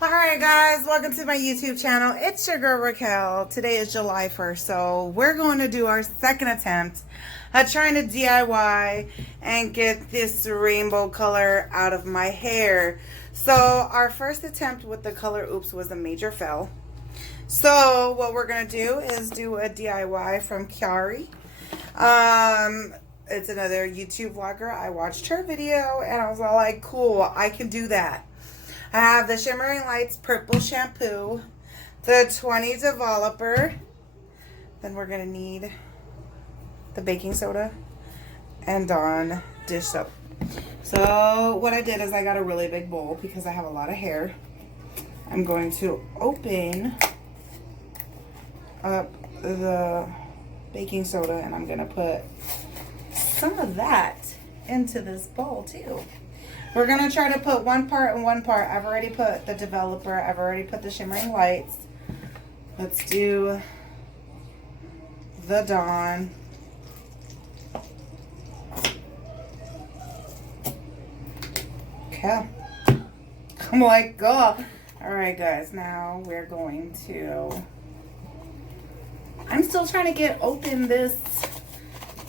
Alright guys, welcome to my YouTube channel. It's your girl Raquel. Today is July 1st, so we're going to do our second attempt at trying to DIY and get this rainbow color out of my hair. So our first attempt with the color Oops was a major fail. So what we're going to do is do a DIY from Kiari. It's another YouTube vlogger. I watched her video and I was all like, cool, I can do that. I have the Shimmering Lights Purple Shampoo, the 20 Developer, then we're going to need the baking soda, and Dawn dish soap. So what I did is I got a really big bowl because I have a lot of hair. I'm going to open up the baking soda and I'm going to put some of that into this bowl too. We're going to try to put one part and one part. I've already put the Developer. I've already put the Shimmering Lights. Let's do the Dawn. Okay. I'm like, oh. Alright guys, now we're going to... I'm still trying to get open this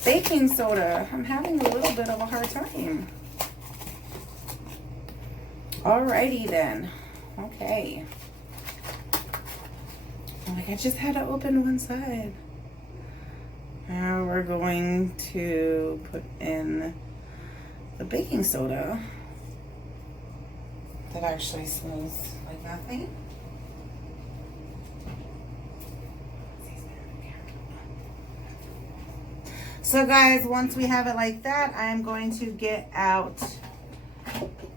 baking soda. I'm having a little bit of a hard time. Alrighty then. Okay. Like I just had to open one side. Now we're going to put in the baking soda. That actually smells like nothing. So guys, once we have it like that, I'm going to get out...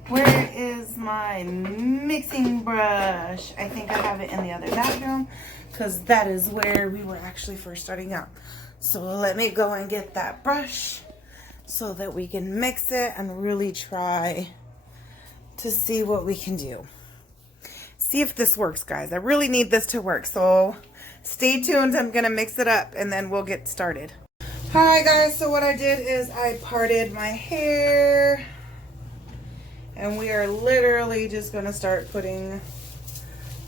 Where is my mixing brush? I think I have it in the other bathroom because that is where we were actually first starting out. So let me go and get that brush so that we can mix it and really try to see what we can do. See if this works, guys. I really need this to work. So stay tuned. I'm going to mix it up and then we'll get started. Alright guys, so what I did is I parted my hair. And we are literally just going to start putting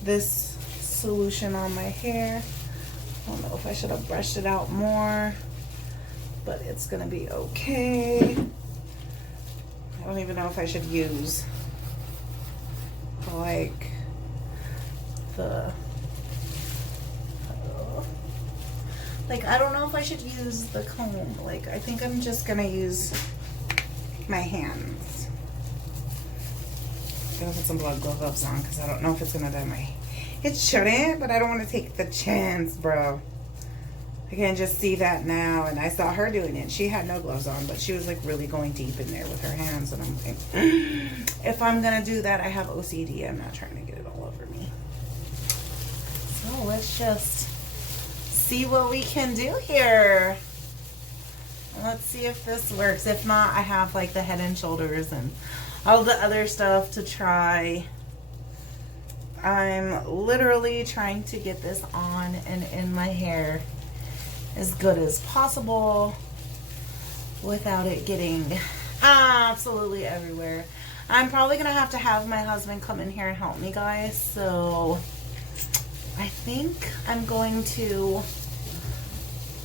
this solution on my hair. I don't know if I should have brushed it out more, but it's going to be okay. I don't even know if I should use like the... I don't know if I should use the comb. Like, I think I'm just going to use my hands. I'm gonna put some blood gloves on because I don't know if it's gonna dye my... It shouldn't, but I don't want to take the chance, bro. I can just see that now, and I saw her doing it. She had no gloves on, but she was like really going deep in there with her hands, and I'm like, if I'm gonna do that, I have OCD. I'm not trying to get it all over me. So let's just see what we can do here. Let's see if this works. If not, I have like the Head and Shoulders and all the other stuff to try. I'm literally trying to get this on and in my hair as good as possible without it getting absolutely everywhere. I'm probably gonna have my husband come in here and help me, guys. So I think I'm going to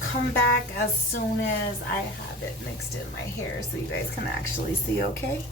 come back as soon as I have it mixed in my hair so you guys can actually see, okay?